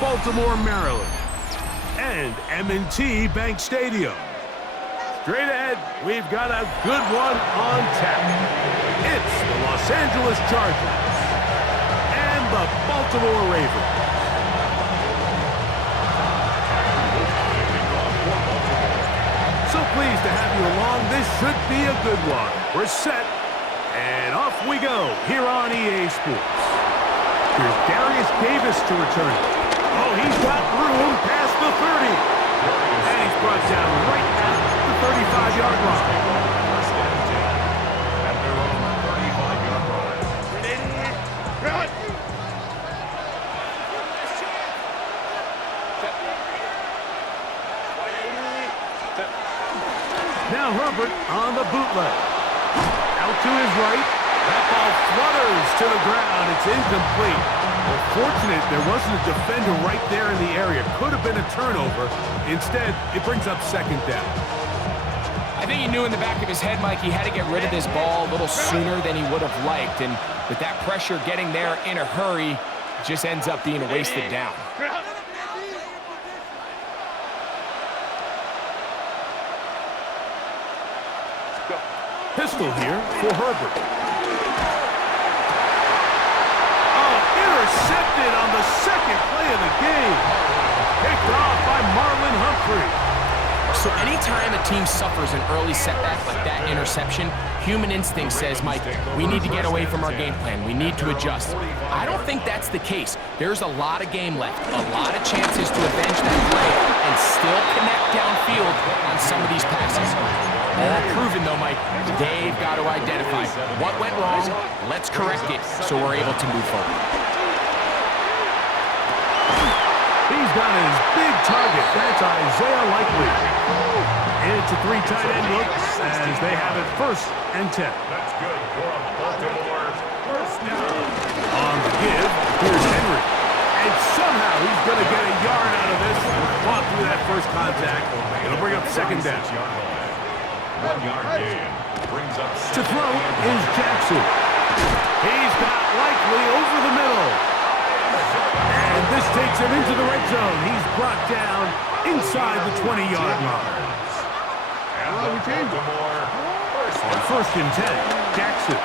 Baltimore, Maryland, and M&T Bank Stadium. Straight ahead, we've got a good one on tap. It's the Los Angeles Chargers and the Baltimore Ravens. So pleased to have you along. This should be a good one. We're set, and off we go here on EA Sports. Here's Darius Davis to return it. Oh, he's got room past the 30. And he's brought down right at the 35-yard line. First and 10 at their own 35-yard line. Now Herbert on the bootleg. Out to his right. That ball flutters to the ground. It's incomplete. Well, fortunate there wasn't a defender right there in the area. Could have been a turnover. Instead, it brings up second down. I think he knew in the back of his head, Mike, he had to get rid of this ball a little sooner than he would have liked. And with that pressure getting there in a hurry, it just ends up being a wasted down. Pistol here for Herbert. Oh, intercepted on the second play of the game. Picked off by Marlon Humphrey. So anytime a team suffers an early setback like that interception, human instinct says, Mike, we need to get away from our game plan. We need to adjust. I don't think that's the case. There's a lot of game left, a lot of chances to avenge that play and still connect downfield on some of these passes. All proven, though, Mike, they've got to identify what went wrong, let's correct it so we're able to move forward. He's got his big target. That's Isaiah Likely. It's a three tight end look as they have it first and 10. That's good for Baltimore. First down. On the give, here's Henry. And somehow he's going to get a yard out of this. Fought through that first contact. It'll bring up second down. 1 yard gain. Brings up To throw is Jackson. He's got Likely over the middle. And this takes him into the red zone. He's brought down inside the 20-yard line. On first and 10, Jackson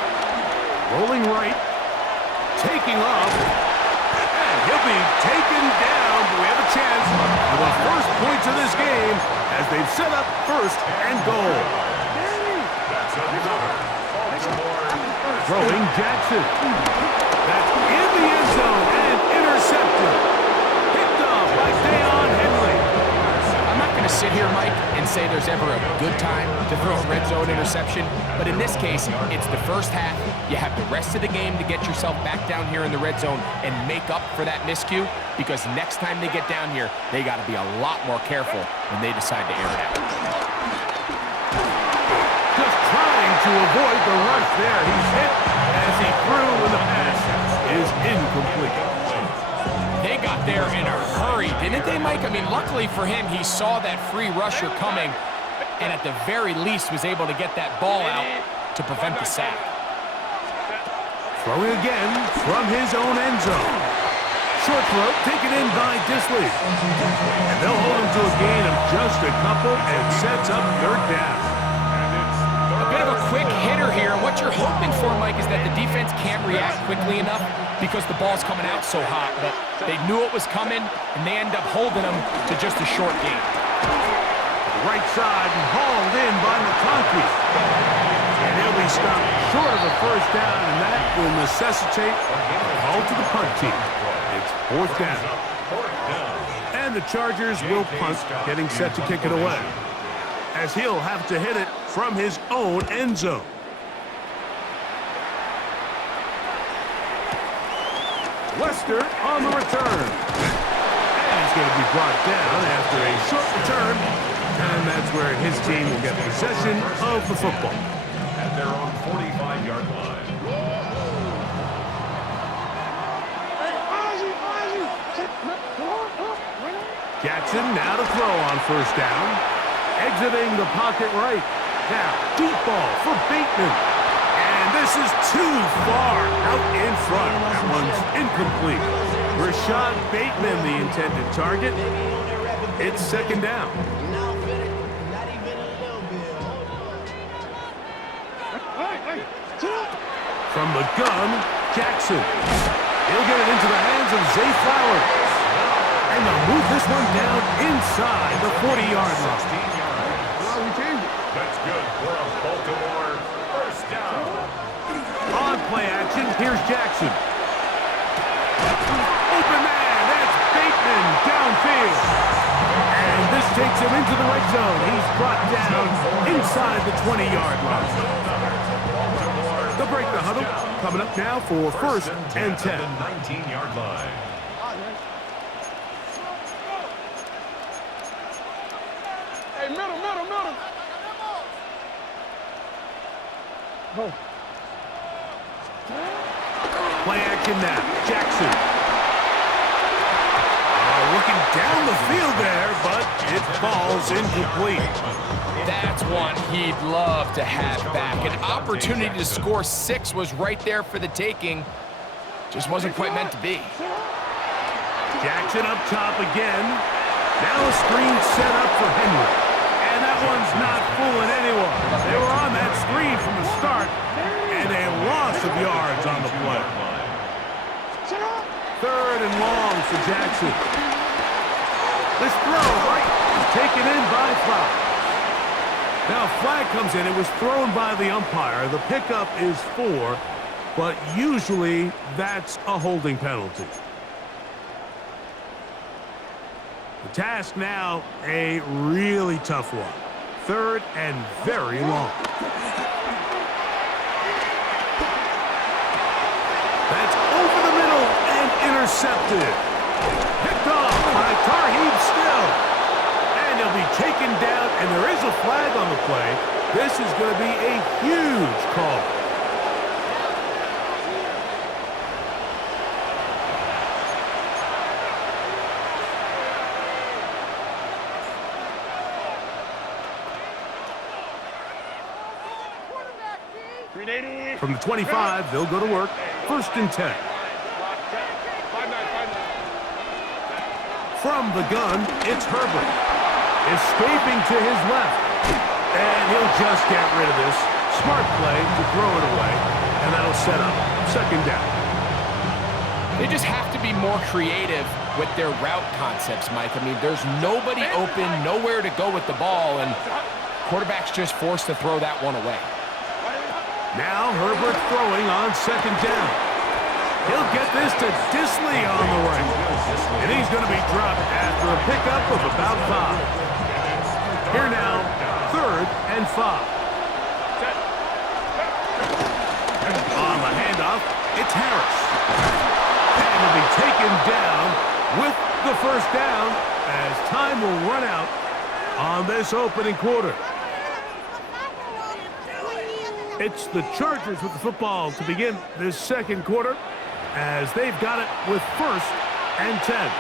rolling right, taking off, and he'll be taken down. But we have a chance for the first points of this game as they've set up first and goal. Throwing Jackson. That's in the end zone and intercepted. Picked off by Deion Henley. I'm not going to sit here, Mike, and say there's ever a good time to throw a red zone interception, but in this case, it's the first half. You have the rest of the game to get yourself back down here in the red zone and make up for that miscue, because next time they get down here, they got to be a lot more careful when they decide to air it out. Just trying to avoid the rush there. He's hit as he threw, and the pass is incomplete. They got there in a hurry, didn't they, Mike? I mean, luckily for him, he saw that free rusher coming and at the very least was able to get that ball out to prevent the sack. Throwing again from his own end zone. Short throw taken in by Disley. And they'll hold him to a gain of just a couple and sets up third down. A bit of a quick hitter here. What you're hoping for, Mike, is that the defense can't react quickly enough because the ball's coming out so hot. But they knew it was coming, and they end up holding them to just a short gain. Right side and hauled in by McConkey. And he'll be stopped short of a first down, and that will necessitate a call to the punt team. It's fourth down. And the Chargers will punt, getting set to kick it away, as he'll have to hit it from his own end zone. Lester on the return. And he's going to be brought down after a short return. And that's where his team will get possession of the football. At their own 45-yard line. Jackson now to throw on first down. Exiting the pocket right. Now, deep ball for Bateman. And this is too far out in front. That one's incomplete. Rashad Bateman, the intended target. It's second down. From the gun, Jackson. He'll get it into the hands of Zay Flowers. And they'll move this one down inside the 40-yard line. That's good for a Baltimore first down. On play action, here's Jackson. Open man, that's Bateman downfield. And this takes him into the red zone. He's brought down inside the 20-yard line. They'll break the huddle. Coming up now for first and 10. 19-yard line. Hey, middle. Go. Play action now. Jackson. Looking down the field there, but it falls incomplete. That's one he'd love to have back. An opportunity to score 6 was right there for the taking. Just wasn't quite meant to be. Jackson up top again. Now a screen set up for Henry. And that one's not fooling anyone. They were on that screen from the start, and a loss of yards on the play. Third and long for Jackson. This throw right is taken in by Flowers. Now a flag comes in. It was thrown by the umpire. The pickup is 4, but usually that's a holding penalty. The task now, a really tough one. Third and very long. That's over the middle and intercepted. Picked off by Tarheeb Still. And he'll be taken down, and there is a flag on the play. This is going to be a huge call. From the 25, they'll go to work. First and 10. From the gun, it's Herbert. Escaping to his left. And he'll just get rid of this. Smart play to throw it away. And that'll set up second down. They just have to be more creative with their route concepts, Mike. I mean, there's nobody open, nowhere to go with the ball, and quarterback's just forced to throw that one away. Now Herbert throwing on second down. He'll get this to Disley on the right. And he's going to be dropped after a pickup of about 5. Here now, third and 5. On the handoff, it's Harris. And he'll be taken down with the first down as time will run out on this opening quarter. It's the Chargers with the football to begin this second quarter as they've got it with first and 10.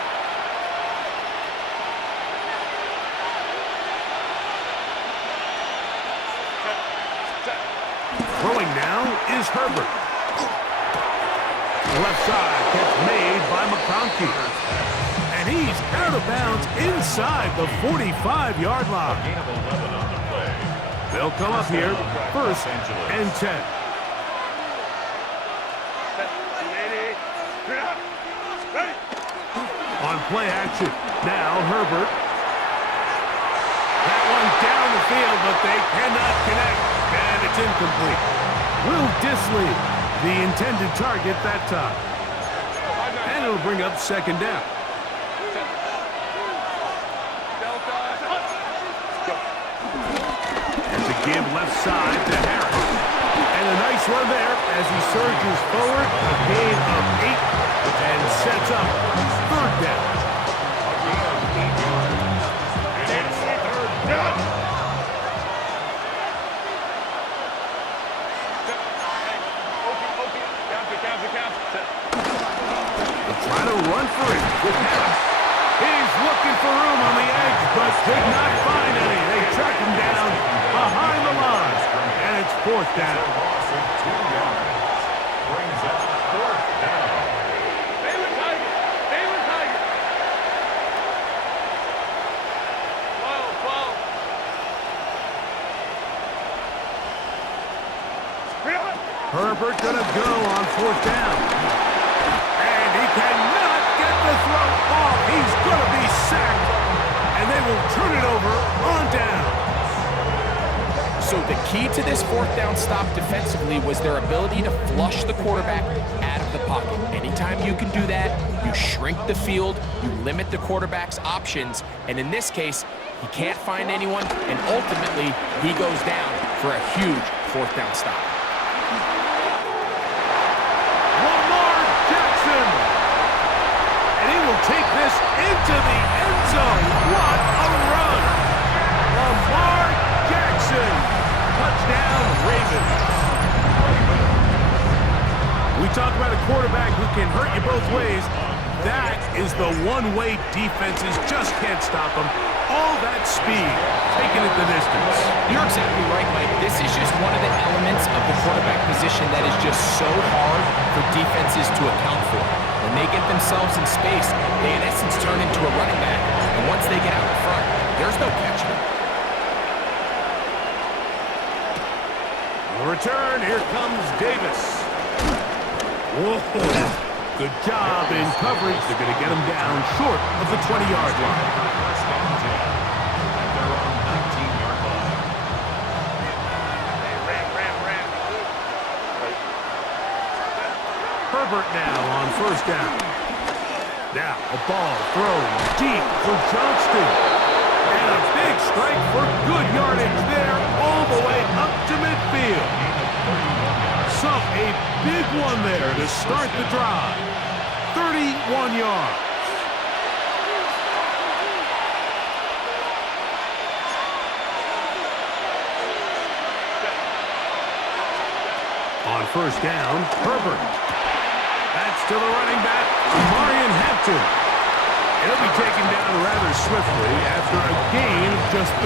Throwing now is Herbert. Left side catch made by McConkey. And he's out of bounds inside the 45-yard line. They'll come up here, first and 10. On play action, now Herbert. That one down the field, but they cannot connect, and it's incomplete. Will Disley, the intended target that time. And it'll bring up second down. Give left side to Harris. And a nice run there as he surges forward. A gain of 8 and sets up third down. It's third down. They'll try to run for it with Harris. He's looking for room on the edge, but did not find any. They track him down behind the line, and it's fourth down. Loss of 2 yards. Brings up fourth down. Herbert gonna go on 4th down. And he cannot get the throw off. He's gonna be sacked. And they will turn it over on down. So the key to this 4th down stop defensively was their ability to flush the quarterback out of the pocket. Anytime you can do that, you shrink the field, you limit the quarterback's options, and in this case, he can't find anyone, and ultimately, he goes down for a huge 4th down stop. Lamar Jackson! And he will take this into the end zone. What a run! Lamar Jackson! Touchdown, Ravens. We talk about a quarterback who can hurt you both ways. That is the one-way defenses just can't stop him. All that speed, taking it the distance. You're exactly right, Mike. This is just one of the elements of the quarterback position that is just so hard for defenses to account for. When they get themselves in space, they in essence turn into a running back. And once they get out in front, there's no catching them. The return, here comes Davis. Whoa. Good job in coverage. They're going to get him down short of the 20-yard line. First and 10 at their own 19-yard line. Herbert now on 1st down. Now a ball thrown deep for Johnston. And a big strike for good yardage there all the way up to midfield. So a big one there to start the drive. 31 yards. On 1st down, Herbert. That's to the running back, Marion Hampton. He'll be taken down rather swiftly after a gain of just 3.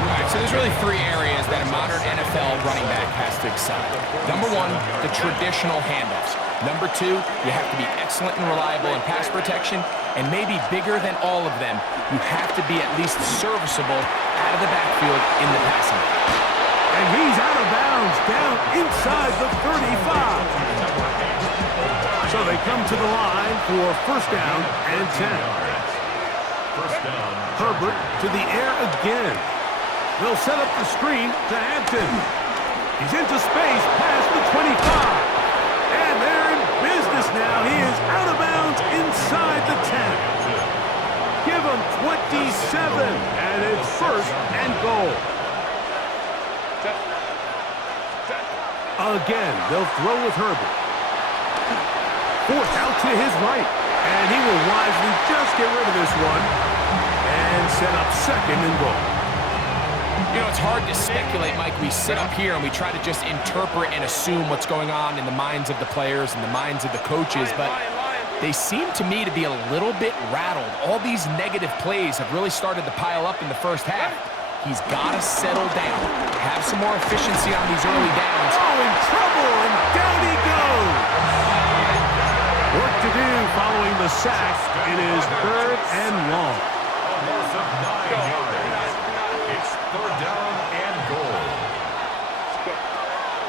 All right, so there's really 3 areas that a modern NFL running back has to excel. Number 1, the traditional handoffs. Number 2, you have to be excellent and reliable in pass protection. And maybe bigger than all of them, you have to be at least serviceable out of the backfield in the passing game. And he's out of bounds, down inside the 35. So they come to the line for 1st down and 10. First down. Herbert to the air again. They'll set up the screen to Hampton. He's into space past the 25. And they're in business now. He is out of bounds inside the 10. Give him 27, and it's 1st and goal. Again, they'll throw with Herbert. 4th out to his right. And he will wisely just get rid of this one and set up 2nd and goal. You know, it's hard to speculate, Mike. We sit up here and we try to just interpret and assume what's going on in the minds of the players and the minds of the coaches, but they seem to me to be a little bit rattled. All these negative plays have really started to pile up in the 1st half. He's got to settle down, have some more efficiency on these early downs. Oh, in trouble, and down he goes. Work to do following the sack. It is 3rd and long. A loss of 9 yards. It's 3rd down and goal.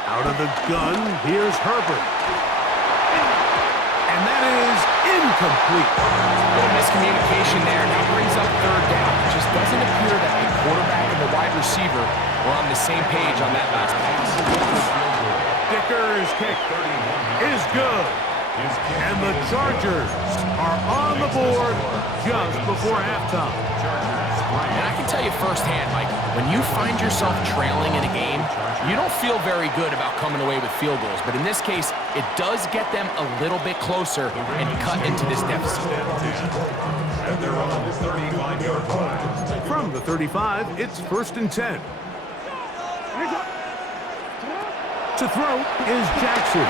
Out of the gun, here's Herbert. And that is incomplete. A little miscommunication there. Now brings up 3rd down. It just doesn't appear that the quarterback and the wide receiver were on the same page on that last pass. Dicker's kick is good. And the Chargers are on the board just before halftime. And I can tell you firsthand, Mike, when you find yourself trailing in a game, you don't feel very good about coming away with field goals. But in this case, it does get them a little bit closer and cut into this deficit. And they're on the 35-yard line. From the 35, it's 1st and 10. To throw is Jackson.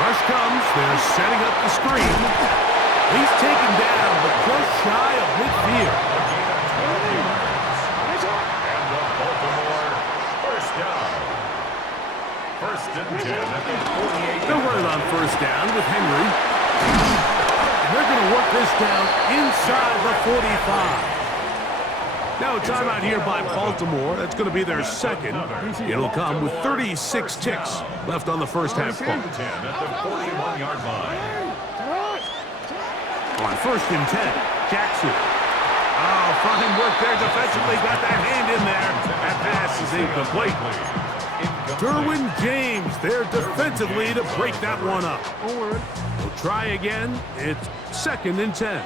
Rush comes. They're setting up the screen. He's taken down, but just shy of midfield. And the Baltimore 1st down. 1st and 10 at the 48. They'll run it on 1st down with Henry. And they're going to work this down inside the 45. Now a timeout here by Baltimore. That's going to be their second. It'll come with 36 ticks left on the first half clock. 10 at the 41-yard line. On 1st and 10, Jackson. Oh, fine work there defensively. Got that hand in there. That pass is incomplete. Derwin James there defensively to break that one up. We'll try again. It's 2nd and 10.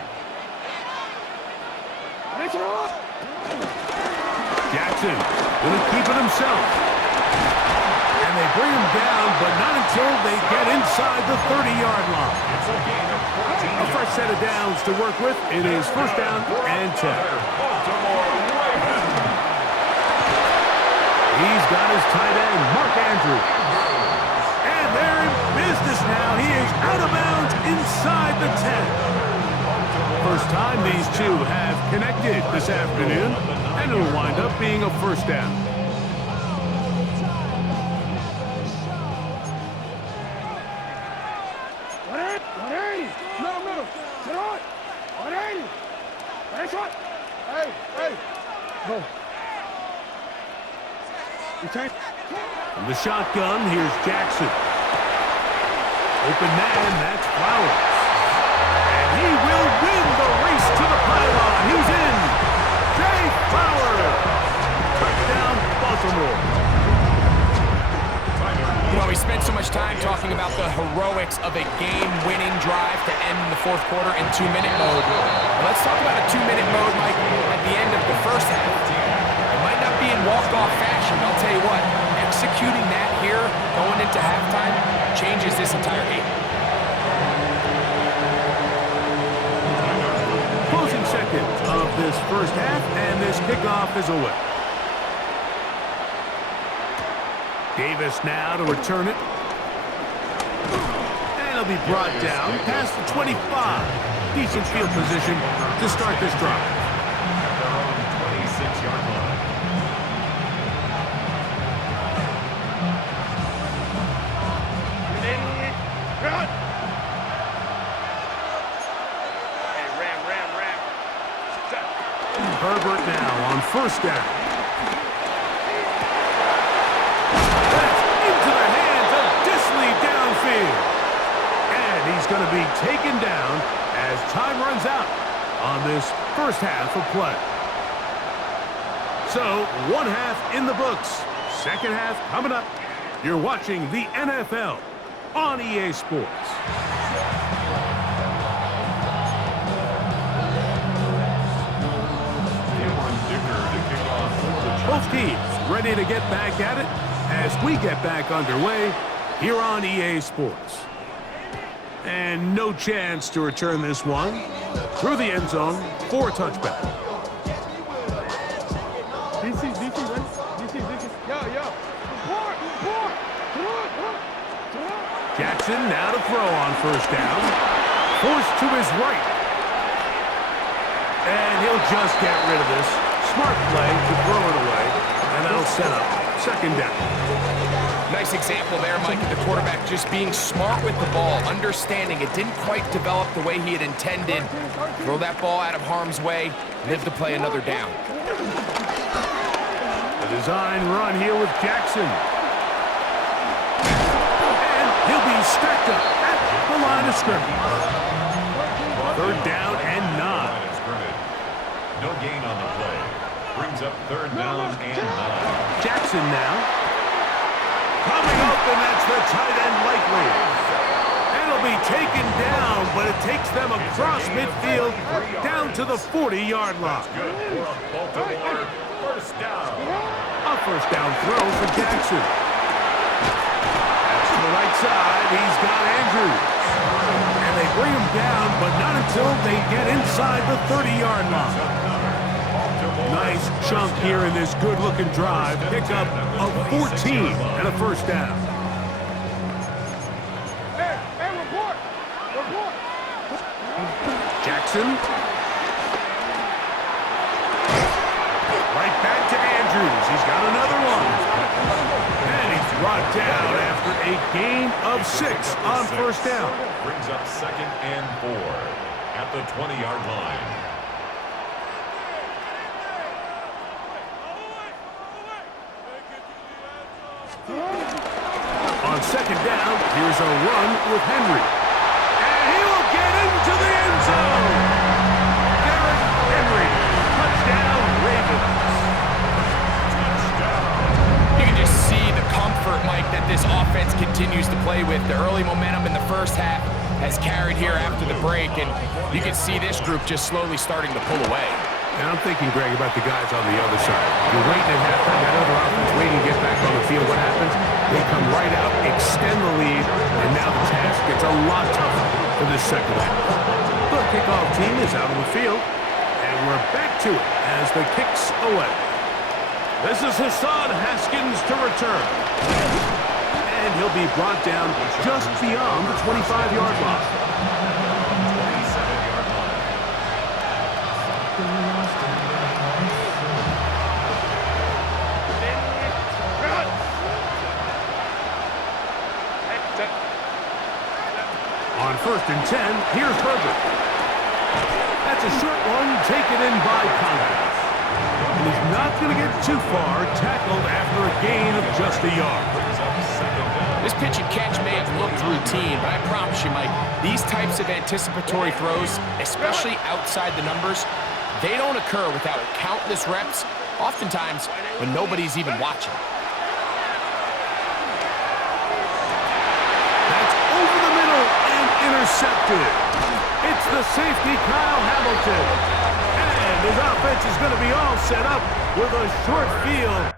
Jackson going to keep it himself. And they bring him down, but not until they get inside the 30-yard line. It's a gain of 14. A fresh set of downs to work with. It is 1st down and 10. Baltimore Ravens. He's got his tight end, Mark Andrews. And they're in business now. He is out of bounds inside the 10. First time these two have connected this afternoon, and it'll wind up being a 1st down. From the shotgun, here's Jackson. Open man, that's Flowers. And he will win the race to the pylon. He's in. Jay Flowers. Touchdown, Baltimore. You know, we spent so much time talking about the heroics of a game-winning drive to end the 4th quarter in 2-minute mode. Well, let's talk about a 2-minute mode, Mike, at the end of the first half. It might not be in walk-off fashion, but I'll tell you what, executing that here, going into halftime, changes this entire game. Closing seconds of this first half, and this kickoff is away. Davis now to return it. And it'll be brought down past the 25. Decent field position to start this drive. Their own 26-yard line. Herbert now on 1st down. That's into the hands of Disley downfield. And he's going to be taken down as time runs out on this first half of play. So, 1 half in the books. 2nd half coming up. You're watching the NFL on EA Sports. Both teams ready to get back at it as we get back underway here on EA Sports. And no chance to return this one through the end zone for a touchback. DC, right? DC. Yo. Report. Jackson now to throw on 1st down. Forced to his right. And he'll just get rid of this. Smart play to throw it away, and that'll set up 2nd down. Nice example there, Mike, of the quarterback just being smart with the ball, understanding it didn't quite develop the way he had intended. Throw that ball out of harm's way, live to play another down. The design run here with Jackson. And he'll be stacked up at the line of scrimmage. 3rd down and 9. No gain on the play. Brings up 3rd down and 9. Jackson now. Coming open, that's the tight end likely. And it'll be taken down, but it takes them across midfield down to the 40-yard line. Good for a Baltimore 1st down. A 1st down throw for Jackson. That's to the right side. He's got Andrews. And they bring him down, but not until they get inside the 30-yard line. Nice chunk here in this good-looking drive. Pickup of 14 and a 1st down. Hey, report. Jackson. Right back to Andrews. He's got another one. And he's brought down after a gain of 6 on 1st down. Brings up 2nd and 4 at the 20-yard line. On second down, here's a run with Henry. And he will get into the end zone. Derrick Henry. Touchdown, Ravens. You can just see the comfort, Mike, that this offense continues to play with. The early momentum in the first half has carried here after the break, and you can see this group just slowly starting to pull away. And I'm thinking, Greg, about the guys on the other side. You're waiting at halftime, that other offense waiting to get back on the field. What happens? They come right out, extend the lead, and now the task gets a lot tougher for this second half. The kickoff team is out on the field, and we're back to it as the kicks away. This is Hassan Haskins to return. And he'll be brought down just beyond the 25-yard line. On 1st and 10, here's Herbert. That's a short one taken in by Conklin. And he's not going to get too far, tackled after a gain of just a yard. This pitch and catch may have looked routine, but I promise you, Mike, these types of anticipatory throws, especially outside the numbers, they don't occur without countless reps, oftentimes when nobody's even watching. That's over the middle and intercepted. It's the safety, Kyle Hamilton. And his offense is going to be all set up with a short field